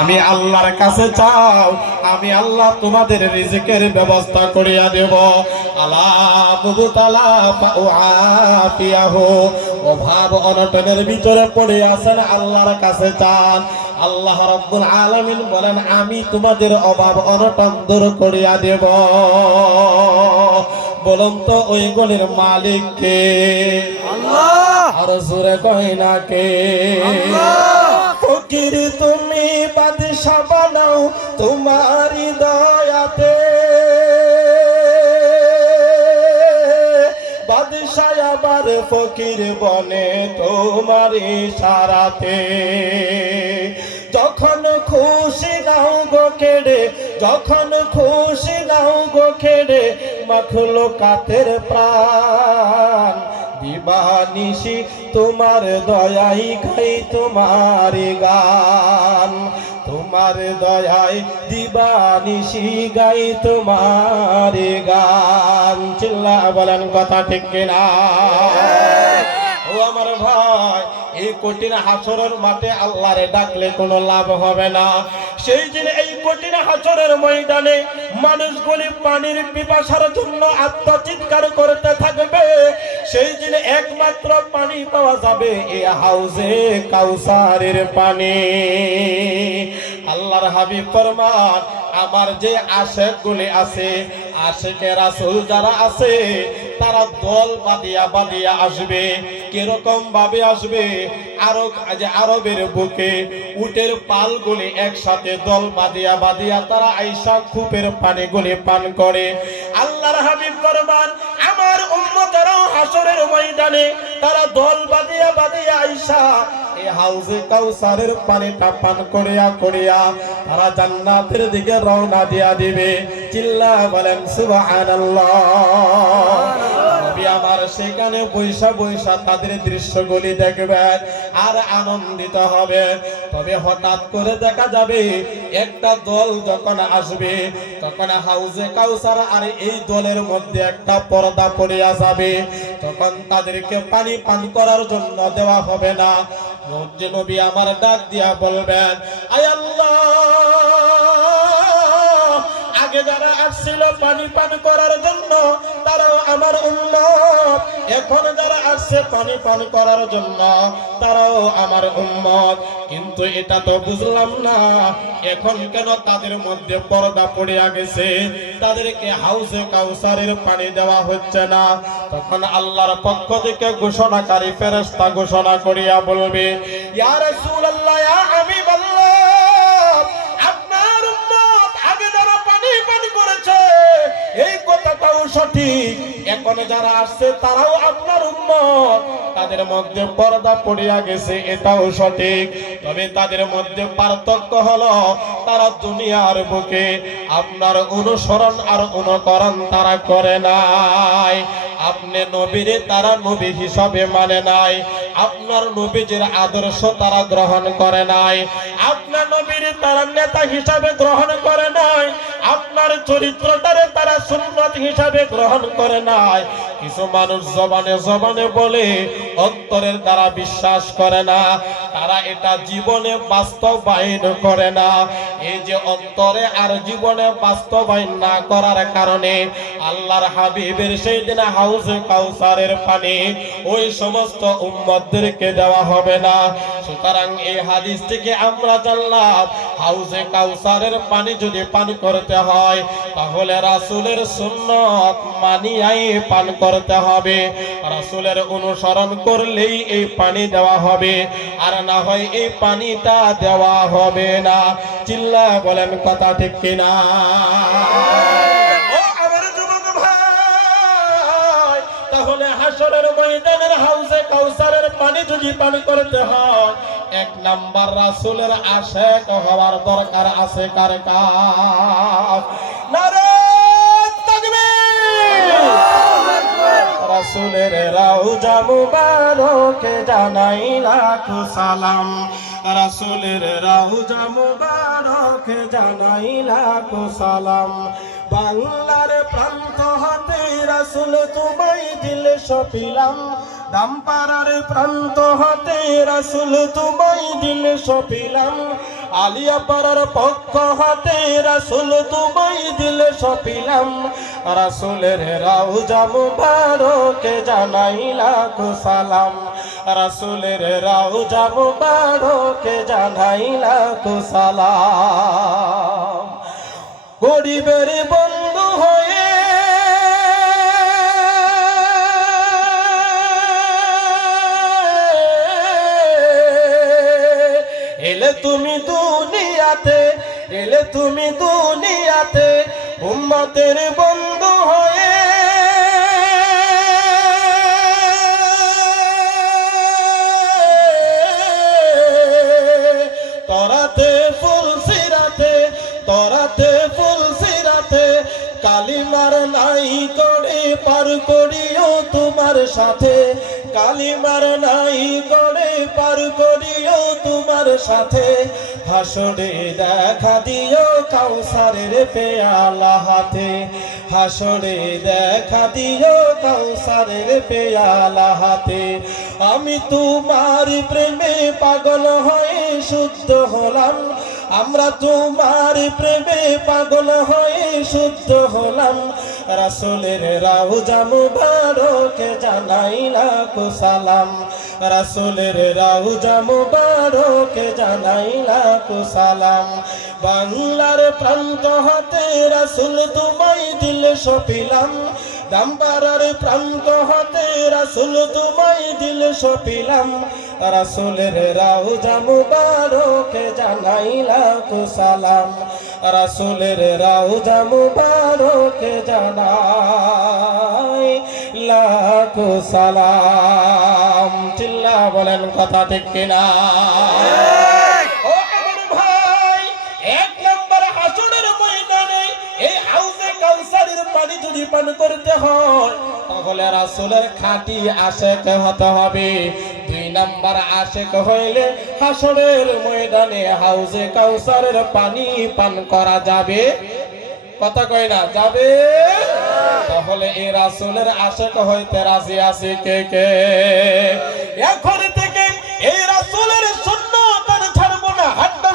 আমি আল্লাহর কাছে চাও, আমি আল্লাহ তোমাদের রিজিকের ব্যবস্থা করিয়া দেব। আলা মুবতালা ফাউআফিয়াহু, অভাব অনটনের ভিতরে পড়ে আছেন, আল্লাহর কাছে চান। আল্লাহ রাব্বুল আলামিন বলেন আমি তোমাদের অভাব অনটন দূর করিয়া দেব। বলুন তো ওই গলির মালিক কে? আল্লাহ। আর জোরে কয় না কে? ফকির তুমি বাদশা বানাও তোমারি দয়াতে, বাদশা আবার ফকির বনে তোমার ইশারাতে। যখন খুশি নাও গো কেড়ে, যখন খুশি নাও গো কেড়ে মাখলুকাতের প্রাণ। দিবানিশি তোমার দয়াই গাই তোমার গান, তোমার দয়াই দিবানিশি গাই তোমার গান। চিল্লা বলেন কথা ঠিক কিনা? ও আমার ভাই, এই কঠিন হাসরের মাঠে আল্লাহরে ডাকলে কোনো লাভ হবে না। সেই দিন এই কঠিন হাসরের ময়দানে মানুষগুলি পানির পিপাসার জন্য আত্মচিৎকার করতে থাকবে। সেই দিন একমাত্র পানি পাওয়া যাবে এই হাউজে কাউসারের পানি। আল্লাহর হাবিব ফরমান আমার যে আশেকগুলি আছে, আশেকে রাসূল যারা আছে তারা দল বাঁধিয়া বাঁধিয়া আসবে। কিরকম ভাবে আসবে? আরবের বুকে উটের পালগুলি একসাথে দল বাঁধিয়া বাঁধিয়া তারা আইসা কূপের পানিগুলি পান করে। আল্লাহর হাবিব ফরমান আমার উম্মতেরাও হাসরের ময়দানে তারা দল বাঁধিয়া বাঁধিয়া আইসা এই হাউজে কাউসারের পানিটা পান করিয়া করিয়া তারা জান্নাতের দিকে রওনা দিয়া দিবে। চিল্লা বলেন সুবহানাল্লাহ। নবী আমার সেখানে বৈশা বৈশা তাদের দৃশ্যগুলি দেখবেন আর আনন্দিত হবে। তবে হঠাৎ করে দেখা যাবে একটা দল যখন আসবে তখন হাউজে কাউসার আর এই দলের মধ্যে একটা পর্দা পড়িয়া যাবে। তখন তাদেরকে পানি পান করার জন্য দেওয়া হবে না। নবী আমার ডাক দিয়া বলবেন আয় আল্লাহ, আগে যারা আসছিল পানি পান করার জন্য তারাও আমার উম্মত, এখন যারা আসছে পানি পান করার জন্য তারাও আমার উম্মত। কিন্তু এটা তো বুঝলাম না এখন কেন তাদের মধ্যে পর্দা পড়িয়া গেছে, তাদেরকে হাউজে কাউসারের পানি দেওয়া হচ্ছে না। তখন আল্লাহর পক্ষ থেকে ঘোষণাকারী ফেরেশতা ঘোষণা করিয়া বলবে ইয়া রাসূলুল্লাহ, ইয়া হাবিবাল্লাহ, আপনার উম্মত আগে যারা পানি পান করেছে এই কথাটাও সঠিক, এখন যারা আসছে তারাও আপনার উম্মত, তাদের মধ্যে পর্দা পড়িয়া গেছে এটাও সঠিক। তবে তাদের মধ্যে পার্থক্য হলো তারা দুনিয়ার বুকে আপনার অনুসরণ আর অনুকরণ তারা করে নাই। আপনি নবীরে তারা নবী হিসাবে মানে নাই, আপনার নবীজির আদর্শ তারা গ্রহণ করে নাই, আপনার নবীরে তারা নেতা হিসাবে গ্রহণ করে নাই, আপনার চরিত্রটারে তারা সুন্নত হিসাবে গ্রহণ করে নাই। কিছু মানুষ জবানে জবানে বলে অন্তরের দ্বারা বিশ্বাস করে না, তারা এটা জীবনে বাস্তবায়ন করে না। এই যে অন্তরে আর জীবনে বাস্তবায়ন না করার কারণে আল্লাহর হাবিবের সেই দিন হাউজে কাউসারের পানি ওই সমস্ত উম্মতদেরকে দেওয়া হবে না। সুতরাং এই হাদিস থেকে আমরা জানলাম হাউজে কাউসারের পানি যদি পান করতে হয় তাহলে রাসূলের সুন্নত মানিয়াই পান করতে হবে, রাসূলের অনুসরণ করলেই এই পানি দেওয়া হবে, আর না হয় এই পানিটা দেওয়া হবে না। চিল্লা বলেন কথা ঠিক কিনা? ও আমার যুবক ভাই, তাহলে হাসরের ময়দানের হাউজে কাউসারের পানি যদি পান করতে হয় এক নাম্বার রাসূলের আশিক হওয়ার দরকার আছে কার কার? নারে তাকবীর! রাসূলের রওজা মুবারকে জানাই লাখো সালাম, রাসূলের রওজা মুবারকে জানাই লাখো সালাম। বাংলার প্রান্ত হতে রাসূল তোমায় দিলে সপিলাম, দামপাড়ার প্রান্ত হতে রাসূল তোমায় দিলে সপিলাম। আলিয়া পাড়ার পক্ষ হাতে রাসূল তোমায় দিলে সপিলাম রাসূলের রওজা মুবারকে জানাই লাখো সালাম রাসূলের রওজা মুবারকে জানাই লাখো সালাম গরিবের বন্ধু হয়ে তুমি দুনিয়াতে এলে তুমি দুনিয়াতে উম্মতের বন্ধু হয়ে তরাতে ফুল সিরাতে কালিমার নাই করে পার করিও তোমার সাথে কালিমার নাই করে পার করিও তোমার সাথে হাসরে দেখা দিও কাউসারের পেয়ালা হাতে হাসরে দেখা দিও কাউসারের পেয়ালা হাতে আমি তোমার প্রেমে পাগল হয়ে শুদ্ধ হলাম আমরা তোমার প্রেমে পাগল হয়ে শুদ্ধ হলাম রাসূলের রওজা মুবারকে জানাই লাখো সালাম রাসূলের রওজা মুবারকে জানাই লাখো সালাম বাংলার প্রান্ত হতে রাসূল তোমায় দিলে সপিলাম দামপাড়ার প্রান্ত হতে রাসূল তোমায় দিলে সপিলাম রাসূলের রওজা মুবারকে জানাই লাখো সালাম রাসূলের রওজা মুবারকে জানাই লাখো সালাম চিল্লা বলেন কথা ঠিক কিনা ও আমার ভাই এক নম্বর হাসরের ময়দানে এই হাউজে কাউসারের পানি যদি পান করতে হয় তাহলে রাসূলের খাঁটি আশিক হতে হবে দুই নাম্বার আশিক হইলে হাসরের ময়দানে হাউজে কাউসারের পানি পান করা যাবে কথা কই না যাবে তাহলে এই রাসূলের আশিক হইতে রাজি আছে কে কে এখন থেকে এই রাসূলের সুন্নাত আর ছাড়ব না হাতটা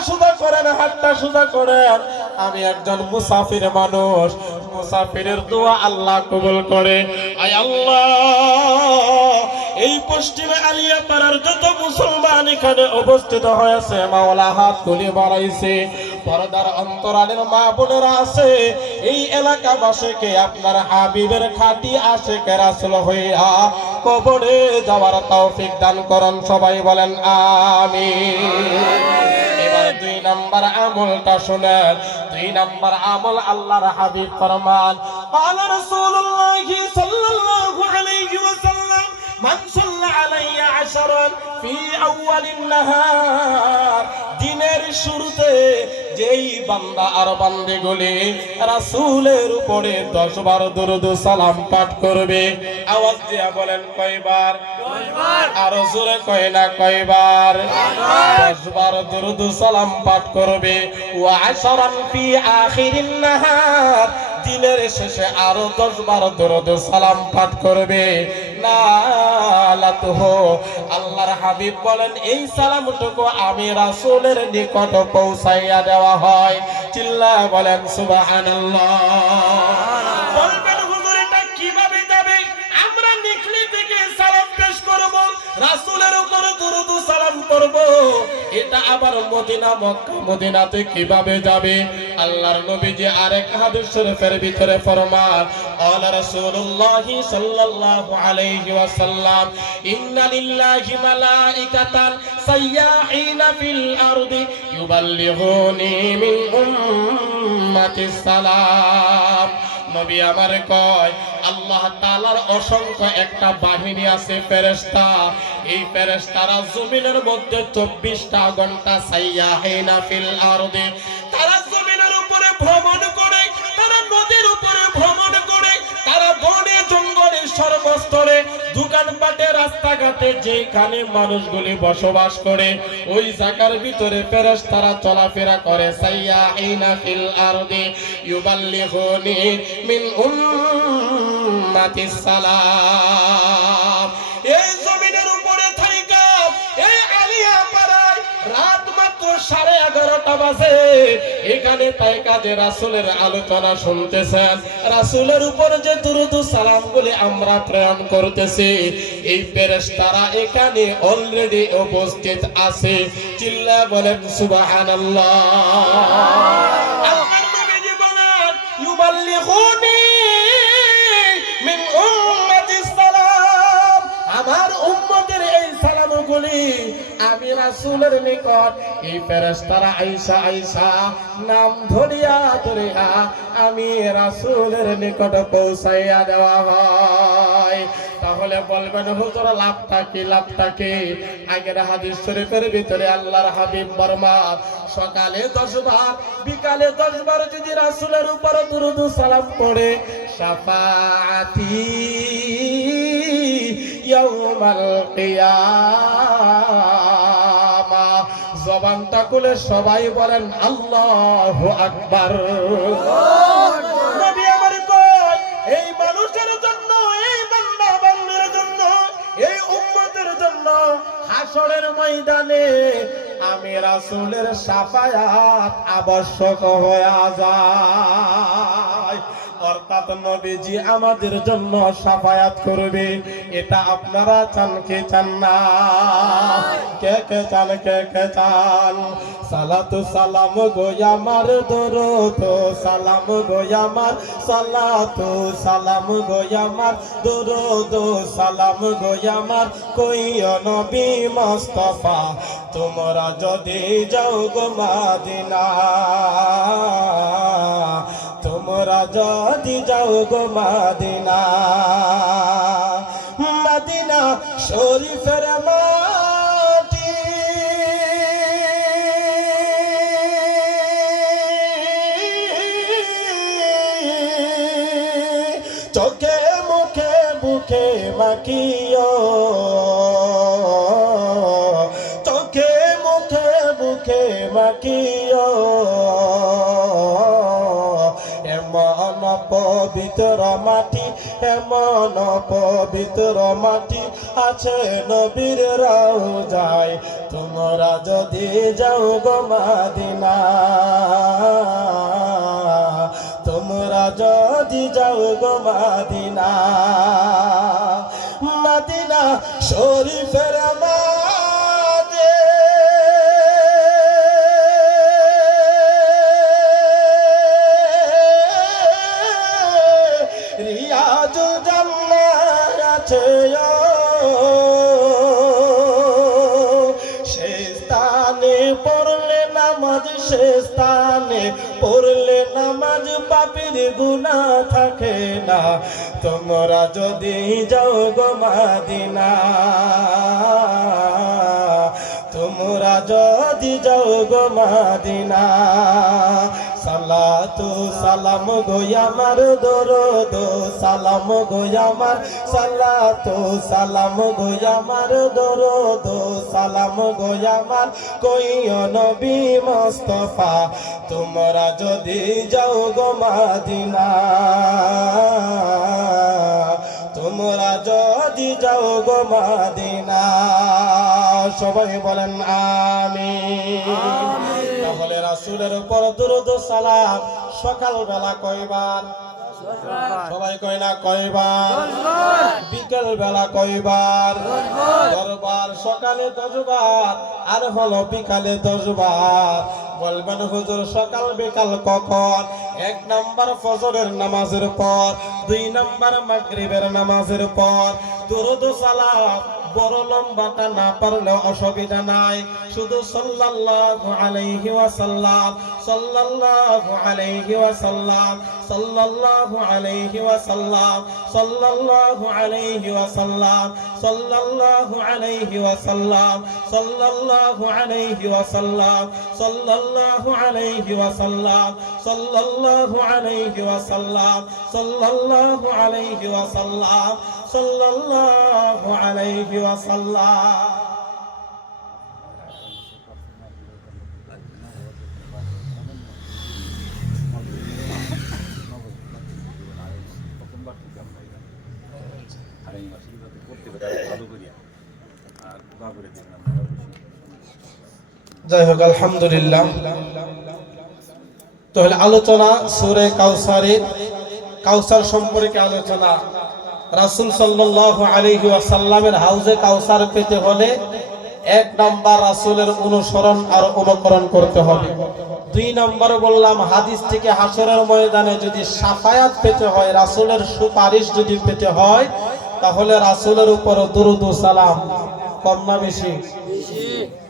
সোজা করেন আমি একজন মুসাফির মানুষ মুসাফিরের দোয়া আল্লাহ কবুল করে আয় আল্লাহ এই পশ্চিমে আলিয়া পাড়ার যত মুসলমান এখানে উপস্থিত হয়েছে মাওলা হাত তুলে বাড়াইছে পর্দার অন্তরালের মা বোনেরা আছে এই এলাকাবাসীকে আপনার হাবিবের খাঁটি আশিক রাসূল হইয়া কবরে যাওয়ার তৌফিক দান করুন সবাই বলেন আমিন এবার দুই নাম্বার আমলটা শুনেন দুই নাম্বার আমল আল্লাহর হাবিব ফরমান قال رسول الله صلى الله عليه وسلم من صلى علي عشرا في اول النهار দিনের শুরুতে যেই বান্দা আর বান্দিগুলি রাসূলের উপরে 10 বার দরুদ সালাম পাঠ করবে আওয়াজ দিয়ে বলেন কয়বার 10 বার আর জোরে কয় না কয়বার 10 বার দরুদ সালাম পাঠ করবে ওয়া আশরান ফি আখিরিন নাহার দিনের শেষে আরো 10 বার দরুদ সালাম পাঠ করবে নালাতুহু আল্লাহর হাবিব বলেন এই সালামটুকু আমি রাসূলের নিকট পৌঁছাইয়া দেওয়া হয় চিল্লা বলেন সুবহানাল্লাহ বলবেন হুজুর এটা কিভাবে যাবে আমরা নিকলি থেকে সালাম পেশ করব রাসূলের উপর দরুদ সালাম করব এটা আবার মদিনা মক্কা মদিনাতে কিভাবে যাবে আল্লাহর নবীজি আরেক হাদিস শরীফের ভিতরে ফরমান আলা রাসূলুল্লাহি সাল্লাল্লাহু আলাইহি ওয়াসাল্লাম ইন্না লিল্লাহি মালাইকাতান সাইয়াহিনা ফিল আরদি ইউবাল্লিগুনি মিন উম্মাতিস সালাম নবী আমার কয় আল্লাহ তাআলার অসংখ্য একটা বাহিনী আছে ফেরেশতা এই ফেরেশতারা জমিনের মধ্যে 24টা ঘন্টা সাইয়াহিনা ফিল আরদি তারা জমিনের উপরে ভ্রমণ করে তারা নদীর উপরে ভ্রমণ করে তারা বনে জঙ্গলে সর্বস্তরে দোকানপাটে রাস্তাঘাটে যেখানে মানুষগুলি বসবাস করে ওই জায়গার ভিতরে ফেরেশতারা চলাফেরা করে সাইয়াহিনা ফিল আরদি ইউবাল্লিগুনি মিন উম্মাতিস সালাম এই জমিনের উপরে থাইকা এই আলিয়া পাড়ায় রাত মাত্র 11:30 11টা বাজে এখানে তাই কাজে রাসূলের আলোচনা শুনতেছেন, রাসূলের উপর যে দুরূদ ও সালামগুলি আমরা প্রেরণ করতেছি, এই ফেরেশতারা এখানে অলরেডি উপস্থিত আছে। চিল্লায়ে বলেন সুবহানাল্লাহ। আল্লাহর নবীজি বলেন ইউবাল্লিগুনি মিন উম্মাতিস সালাম, আমার উম্মতের এই সালামগুলি আমি রাসূলের নিকট এই ফেরেশতারা আইসা আইসা নাম ধরিয়া ধরিয়া আমি রাসূলের নিকট পৌঁছাইয়া দেওয়া হয়। তাহলে বলবেন হুজুর লাভটা কি? লাভটা কি? আগের হাদিস শরীফের ভিতরে আল্লাহর হাবিব ফরমান সকালে 10 বার বিকালে 10 বার যদি রাসূলের উপর দুরূদ ও সালাম পড়ে শাফাআতি ইয়াউমাল কিয়ামা, জবানটা খুলে সবাই বলেন আল্লাহু আকবার। নবী আমার কয় এই মানুষের জন্য, এই বান্দা বান্দির জন্য, এই উম্মতের জন্য হাসরের ময়দানে আমি রাসূলের শাফায়াত আবশ্যক হয়ে যায়। অর্থাৎ নবীজি আমাদের জন্য শাফায়াত করবে, এটা আপনারা চান কি চান না? কে কে চান? কে কে চান? সালাতু সালাম গো আমার দরুদ সালাম গো আমার, সালাতু সালাম গো আমার দরুদ সালাম গো আমার, কইও নবী মুস্তাফা তোমরা যদি যাও গো মদিনা, তোমরা যদি যাও গো মদিনা, মদিনা শরীফের মাটি চোখে মুখে বুকে মাখিও, চোখে মুখে বুকে মাখিও, এমন পবিত্র মাটি, এমন পবিত্র মাটি আছে নবীর রওজায়, তোমরা যদি যাও গো মদিনা, তোমরা যদি যাও গো মদিনা, মদিনা শরীফের মাঝে রিয়াজুল জান্নাত আছে, সে স্থানে পড়লে নামাজ, সে স্থানে পড়লে নামাজ পাপীর গুনাহ থাকে না, তোমরা যদি যাও গো মদিনা, তোমরা যদি যাও গো মদিনা, সালাতু সালাম গো আমার দরুদ সালাম গো আমার, সালাতু সালাম গো আমার দরুদ সালাম গো আমার, কইও নবী মুস্তাফা তোমরা যদি যাও গো মদিনা, তোমরা যদি যাও গো মদিনা। সবাই বলেন আমিন। তাহলে রাসূলের উপর দুরূদ ও সালাম সকাল বেলা কয়বার? সবাই কয় না কয়বার? বিকেল বেলা কয়বার? 10 বার। সকালে 10 বার আর হলো বিকালে 10 বার। বলবেন হুজুর সকাল বিকাল কখন? 1 নাম্বার ফজরের নামাজের পর, 2 নাম্বার মাগরিবের নামাজের পর। দুরূদ ও সালাম বড় লম্বাটা না পারলে অসুবিধা নাই, শুধু সাল্লাল্লাহু আলাইহি ওয়াসাল্লাম, সাল্লাল্লাহু আলাইহি ওয়াসাল্লাম, সাল্লাল্লাহু আলাইহি ওয়াসাল্লাম, সাল্লাল্লাহু আলাইহি ওয়াসাল্লাম, সাল্লাল্লাহু আলাইহি ওয়াসাল্লাম, সাল্লাল্লাহু আলাইহি ওয়াসাল্লাম, সাল্লাল্লাহু আলাইহি ওয়াসাল্লাম, সাল্লাল্লাহু আলাইহি ওয়াসাল্লাম, সাল্লাল্লাহু আলাইহি ওয়াসাল্লাম, সাল্লাল্লাহু আলাইহি ওয়াসাল্লাম। যাই হোক, আলহামদুলিল্লাহ। তাহলে আলোচনা সূরা কাউসার সম্পর্কে আলোচনা। রাসূল সাল্লাল্লাহু আলাইহি ওয়াসাল্লামের হাউজে কাউসার পেতে হলে 1 নাম্বার রাসূলের অনুসরণ আর অনুকরণ করতে হবে। 2 নাম্বার বললাম হাদিস থেকে হাসরের ময়দানে যদি শাফায়াত পেতে হয়, রাসূলের সুপারিশ যদি পেতে হয়, তাহলে রাসূলের উপর দরুদ ও সালাম কম না বেশি?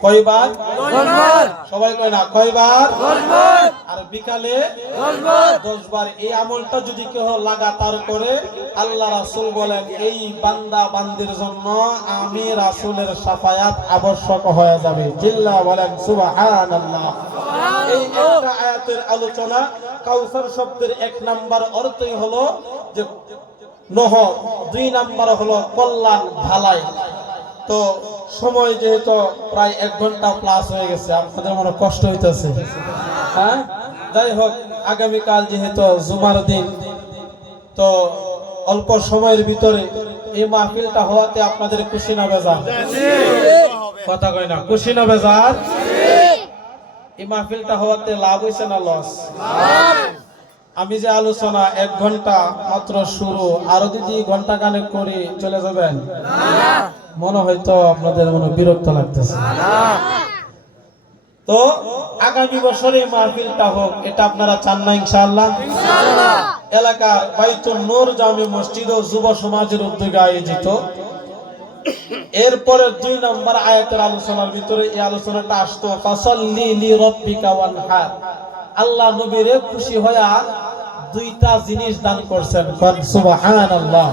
কয়বার? 10 বার। সবাই কয় না কয়বার? 10 বার। আর বিকালে 10 বার। 10 বার। এই আমলটা যদি কেউ লাগাতার করে, আল্লাহ রাসূল বলেন এই বান্দা বান্দির জন্য আমি রাসূলের শাফায়াত আবশ্যক হয়ে যাবে। জিল্লা বলেন সুবহানাল্লাহ। এই একটা আয়াতের আলোচনা। কাউসার শব্দের 1 নাম্বার অর্থই হলো যে নহর, 2 নাম্বার হলো কল্যাণ, ভালাই। তো সময় যেহেতু প্রায় 1 ঘন্টা প্লাস হয়ে গেছে, আপনাদের মনে কষ্ট হইতেছে, হ্যাঁ? যাই হোক, আগামীকাল যেহেতু জুমার দিন, তো অল্প সময়ের ভিতরে এই মাহফিলটা হওয়াতে আপনাদের খুশি না বেজার? কথা কয় না, খুশি না বেজার? এই মাহফিলটা হওয়াতে লাভ হয়েছে না লস? আমি যে আলোচনা 1 ঘন্টা মাত্র শুরু, আরো যদি ঘন্টা কানেক করে চলে যাবেন, মনে হয়তো আপনাদের মনে বিরক্ত লাগতেছে। তো আগামী বছরে মাহফিলটা হোক, এটা আপনারা চান না ইনশাআল্লাহ? এলাকার বাইতুল নূর জামে মসজিদ ও যুব সমাজের উদ্যোগে আয়োজিত। এরপরে 2 নম্বর আয়াতের আলোচনার ভিতরে এই আলোচনাটা আসতো, ফাসাল্লি লিরাব্বিকা ওয়ানহার। আল্লাহ নবীরে খুশি হয়া 2টা জিনিস দান করছেন, সুবহানাল্লাহ।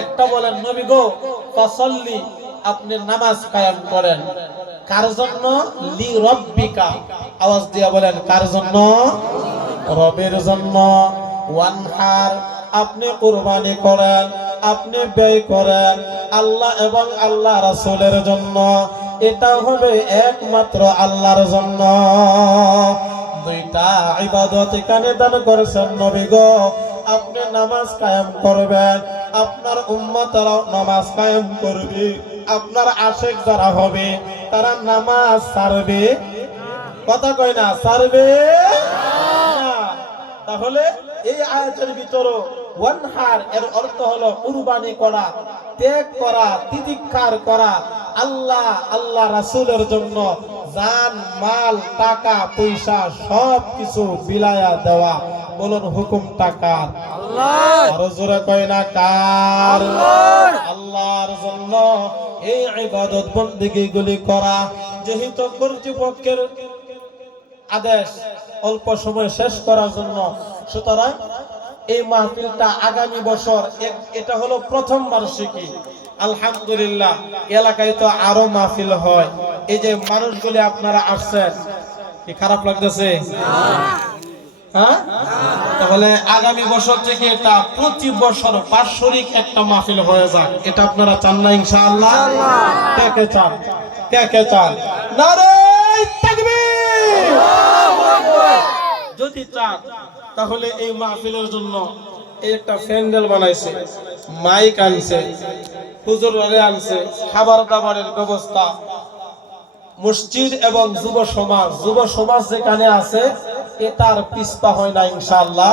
একটা বলেন, নবী গো ফাসাল্লি, আপনি নামাজ কায়েম করেন। কার জন্য? লিরাব্বিকা, আওয়াজ দিয়া বলেন কার জন্য? রবের জন্য। ওয়ানহার, আপনি কুরবানি করেন, আপনি ব্যয় করেন আল্লাহ এবং আল্লাহ রাসূলের জন্য। এটা হবে একমাত্র আল্লাহর জন্য। 2টা ইবাদত এখানে দান করেছেন নবী গো। আপনি নামাজ কায়েম করবেন, আপনার উম্মতরাও নামাজ কায়েম করবে, আপনার আশিক যারা হবে তারা নামাজ ছাড়বে। কথা কয় না, ছাড়বে না। তাহলে এই আয়াতের ভিতরে ওয়ানহার এর অর্থ হলো কুরবানি করা, ত্যাগ করা, তিতিক্ষার করা, আল্লাহ রাসূলের জন্য জান, মাল, টাকা পয়সা সব কিছু বিলায়া দেওয়া। বলুন হুকুমটা কার? আল্লাহ। আরো জোরে কয় না কার? আল্লাহর। আল্লাহর জন্য এই ইবাদত বন্দেগী গুলি করা। যেহেতু কর্তৃপক্ষের আদেশ অল্প সময় শেষ করার জন্য, সুতরাং এই মাহফিলটা আগামী বছর, এটা হলো প্রথম বার্ষিকী। আলহামদুলিল্লাহ, এলাকায় তো আরো মাহফিল হয়। এই যে মানুষগুলি আপনারা আসছেন, কি খারাপ লাগতেছে? হ্যাঁ? তাহলে আগামী বছর থেকে এটা প্রতি বছর বার্ষিক একটা মাহফিল হয়ে যাক, এটা আপনারা চান না ইনশাআল্লাহ? কে কে চান? কে কে চান? নারে তাকবীর! যদি চান তাহলে এই মাহফিলের জন্য এই একটা প্যান্ডেল বানাইছে, মাইক আনছে, হুজুর আনছে, খাবার দাবারের ব্যবস্থা, মসজিদ এবং যুব সমাজ যেখানে আছে এটার পিছপা হয় না ইনশাআল্লাহ।